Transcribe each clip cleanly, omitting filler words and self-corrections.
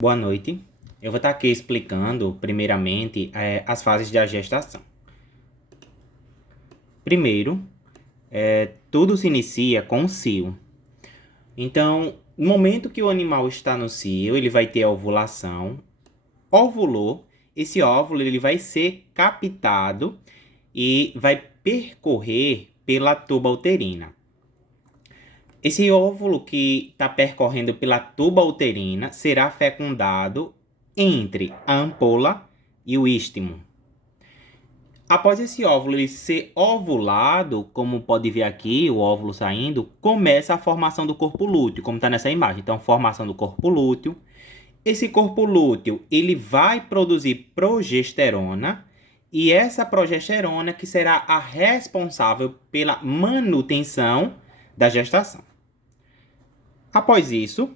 Boa noite. Eu vou estar aqui explicando, primeiramente, as fases da gestação. Primeiro, tudo se inicia com o cio. Então, no momento que o animal está no cio, ele vai ter a ovulação. Ovulou, esse óvulo ele vai ser captado e vai percorrer pela tuba uterina. Esse óvulo que está percorrendo pela tuba uterina será fecundado entre a ampola e o istmo. Após esse óvulo ele ser ovulado, como pode ver aqui, o óvulo saindo, começa a formação do corpo lúteo, como está nessa imagem. Então, formação do corpo lúteo. Esse corpo lúteo ele vai produzir progesterona, e essa progesterona que será a responsável pela manutenção da gestação. Após isso,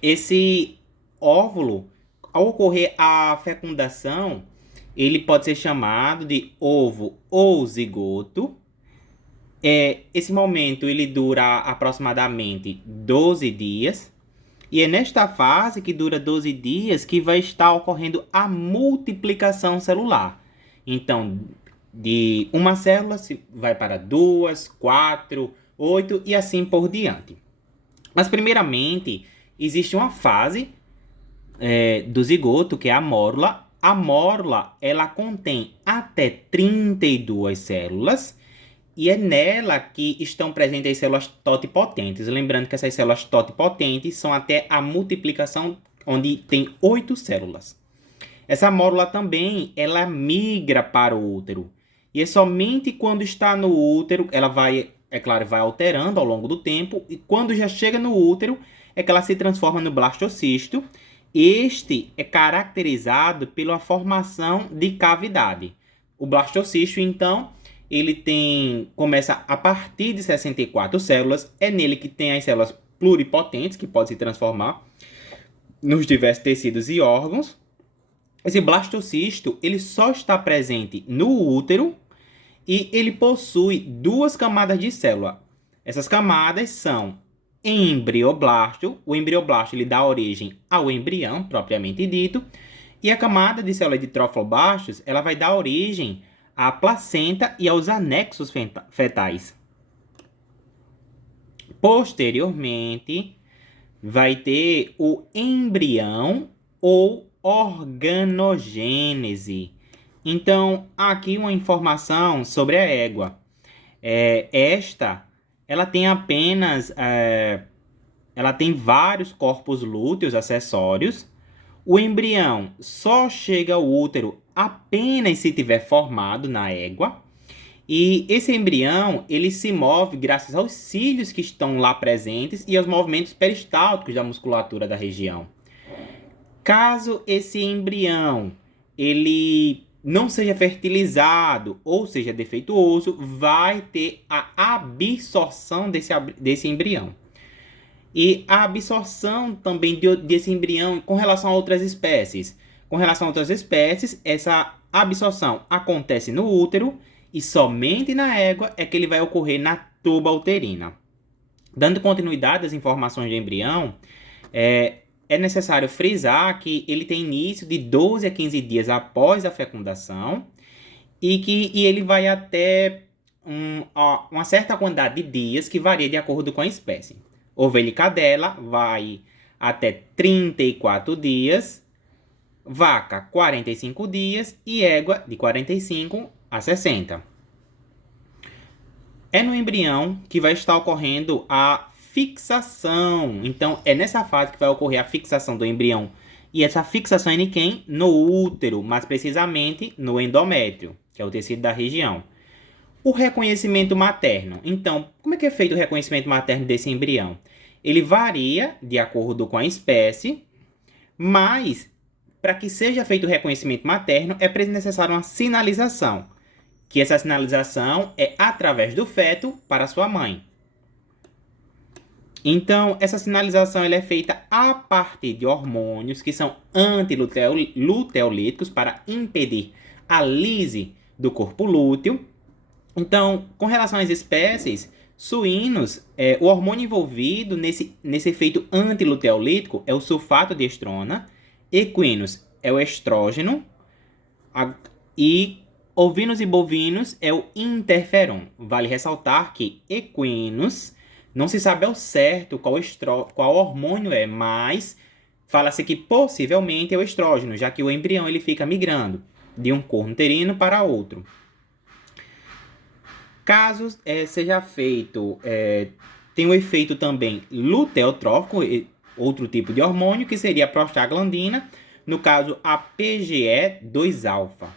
esse óvulo, ao ocorrer a fecundação, ele pode ser chamado de ovo ou zigoto. Esse momento ele dura aproximadamente 12 dias. E é nesta fase, que dura 12 dias, que vai estar ocorrendo a multiplicação celular. Então, de uma célula vai para 2, 4, 8 e assim por diante. Mas, primeiramente, existe uma fase do zigoto, que é a mórula. A mórula, ela contém até 32 células, e é nela que estão presentes as células totipotentes. Lembrando que essas células totipotentes são até a multiplicação, onde tem 8 células. Essa mórula também, ela migra para o útero. E é somente quando está no útero, ela vai, é claro, vai alterando ao longo do tempo. E quando já chega no útero, é que ela se transforma no blastocisto. Este é caracterizado pela formação de cavidade. O blastocisto, então, ele começa a partir de 64 células. É nele que tem as células pluripotentes, que podem se transformar nos diversos tecidos e órgãos. Esse blastocisto, ele só está presente no útero e ele possui duas camadas de célula. Essas camadas são embrioblasto. O embrioblasto ele dá origem ao embrião, propriamente dito. E a camada de célula de trofoblastos, ela vai dar origem à placenta e aos anexos fetais. Posteriormente, vai ter o embrião ou organogênese. Então, aqui uma informação sobre a égua. Ela tem apenas, ela tem vários corpos lúteos acessórios. O embrião só chega ao útero apenas se tiver formado na égua. E esse embrião, ele se move graças aos cílios que estão lá presentes e aos movimentos peristálticos da musculatura da região. Caso esse embrião ele não seja fertilizado ou seja defeituoso, vai ter a absorção desse embrião. E a absorção também desse embrião com relação a outras espécies. Com relação a outras espécies, essa absorção acontece no útero e somente na égua é que ele vai ocorrer na tuba uterina. Dando continuidade às informações do embrião, é necessário frisar que ele tem início de 12 a 15 dias após a fecundação e ele vai até uma certa quantidade de dias que varia de acordo com a espécie. Ovelha e cadela vai até 34 dias, vaca 45 dias e égua de 45 a 60. É no embrião que vai estar ocorrendo a fixação. Então, é nessa fase que vai ocorrer a fixação do embrião. E essa fixação é em quem? No útero, mais precisamente no endométrio, que é o tecido da região. O reconhecimento materno. Então, como é que é feito o reconhecimento materno desse embrião? Ele varia de acordo com a espécie, mas para que seja feito o reconhecimento materno, é necessário uma sinalização, que essa sinalização é através do feto para sua mãe. Então, essa sinalização ela é feita a partir de hormônios que são antiluteolíticos para impedir a lise do corpo lúteo. Então, com relação às espécies, Suínos, o hormônio envolvido nesse efeito antiluteolítico é o sulfato de estrona. Equinos é o estrógeno. E ovinos e bovinos é o interferon. Vale ressaltar que equinos não se sabe ao certo qual hormônio é, mas fala-se que possivelmente é o estrógeno, já que o embrião ele fica migrando de um corno uterino para outro. Caso seja feito, tem o efeito também luteotrófico, outro tipo de hormônio, que seria a prostaglandina, no caso a PGE2-alfa.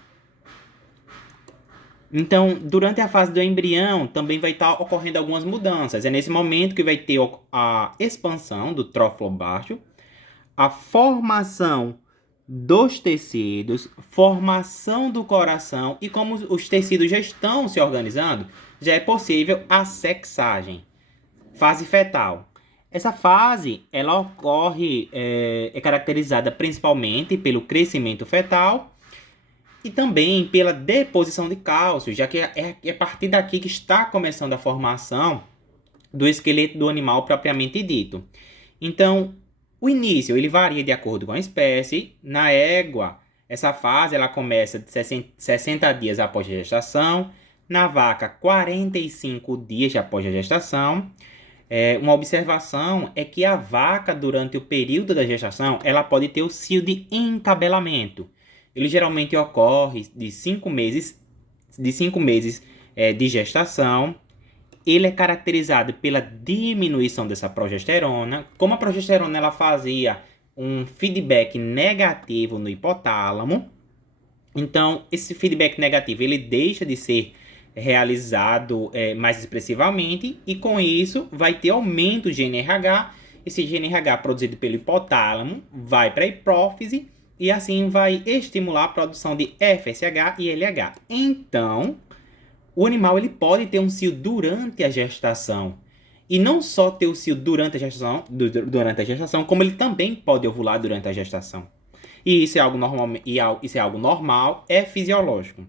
Então, durante a fase do embrião, também vai estar ocorrendo algumas mudanças. É nesse momento que vai ter a expansão do trófilo a formação dos tecidos, formação do coração, e como os tecidos já estão se organizando, já é possível a sexagem. Fase fetal. Essa fase, ela ocorre, é caracterizada principalmente pelo crescimento fetal e também pela deposição de cálcio, já que é a partir daqui que está começando a formação do esqueleto do animal propriamente dito. Então, o início ele varia de acordo com a espécie. Na égua, essa fase ela começa de 60 dias após a gestação. Na vaca, 45 dias após a gestação. Uma observação é que a vaca, durante o período da gestação, ela pode ter o cio de encabelamento. Ele geralmente ocorre de 5 meses, de gestação. Ele é caracterizado pela diminuição dessa progesterona. Como a progesterona ela fazia um feedback negativo no hipotálamo, então esse feedback negativo ele deixa de ser realizado mais expressivamente, e com isso vai ter aumento do GNRH. Esse GNRH produzido pelo hipotálamo vai para a hipófise e assim vai estimular a produção de FSH e LH. Então, o animal ele pode ter um cio durante a gestação. E não só ter o cio durante a gestação, como ele também pode ovular durante a gestação. E isso é algo normal, é fisiológico.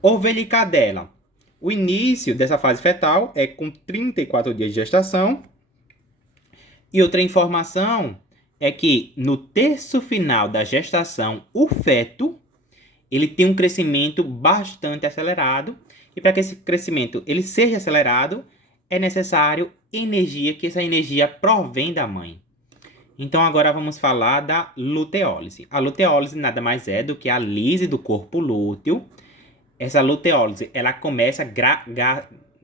Ovelha e cadela. O início dessa fase fetal é com 34 dias de gestação. E outra informação é que no terço final da gestação, o feto ele tem um crescimento bastante acelerado. E para que esse crescimento ele seja acelerado, é necessário energia, que essa energia provém da mãe. Então agora vamos falar da luteólise. A luteólise nada mais é do que a lise do corpo lúteo. Essa luteólise ela começa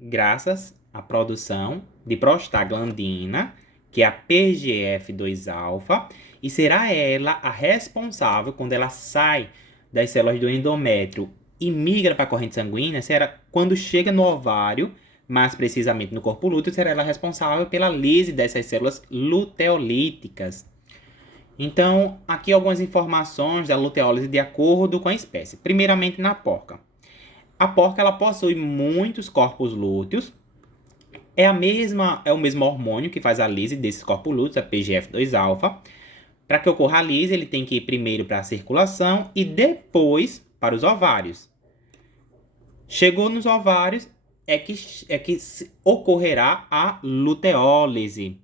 graças à produção de prostaglandina, que é a PGF2-alfa, e será ela a responsável quando ela sai das células do endométrio e migra para a corrente sanguínea. Será quando chega no ovário, mais precisamente no corpo lúteo, será ela responsável pela lise dessas células luteolíticas. Então, aqui algumas informações da luteólise de acordo com a espécie. Primeiramente, na porca. A porca ela possui muitos corpos lúteos. É o mesmo hormônio que faz a lise desses corpos lúteos, a PGF2-alfa. Para que ocorra a lise, ele tem que ir primeiro para a circulação e depois para os ovários. Chegou nos ovários, é que ocorrerá a luteólise.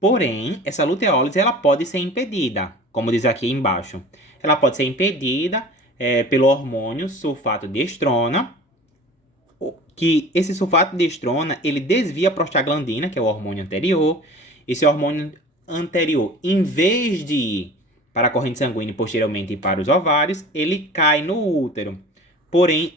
Porém, essa luteólise ela pode ser impedida, como diz aqui embaixo. Ela pode ser impedida pelo hormônio sulfato de estrona, que esse sulfato de estrona ele desvia a prostaglandina, que é o hormônio anterior. Esse hormônio anterior, em vez de ir para a corrente sanguínea e posteriormente para os ovários, ele cai no útero. Porém,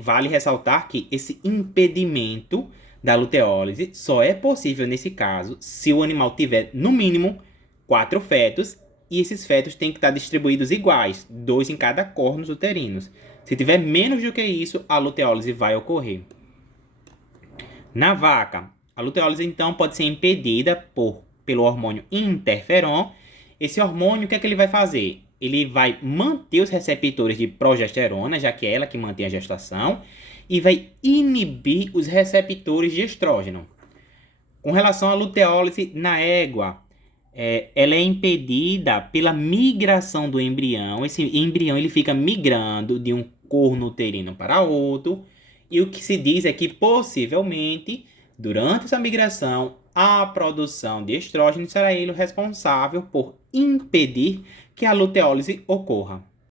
vale ressaltar que esse impedimento da luteólise só é possível nesse caso se o animal tiver, no mínimo, 4 fetos, e esses fetos têm que estar distribuídos iguais, 2 em cada córneos uterinos. Se tiver menos do que isso, a luteólise vai ocorrer. Na vaca, a luteólise então pode ser impedida pelo hormônio interferon. Esse hormônio, o que é que ele vai fazer? Ele vai manter os receptores de progesterona, já que é ela que mantém a gestação, e vai inibir os receptores de estrógeno. Com relação à luteólise na égua, ela é impedida pela migração do embrião. Esse embrião ele fica migrando de um corno uterino para outro, e o que se diz é que possivelmente Durante essa migração, a produção de estrógeno será ele o responsável por impedir que a luteólise ocorra.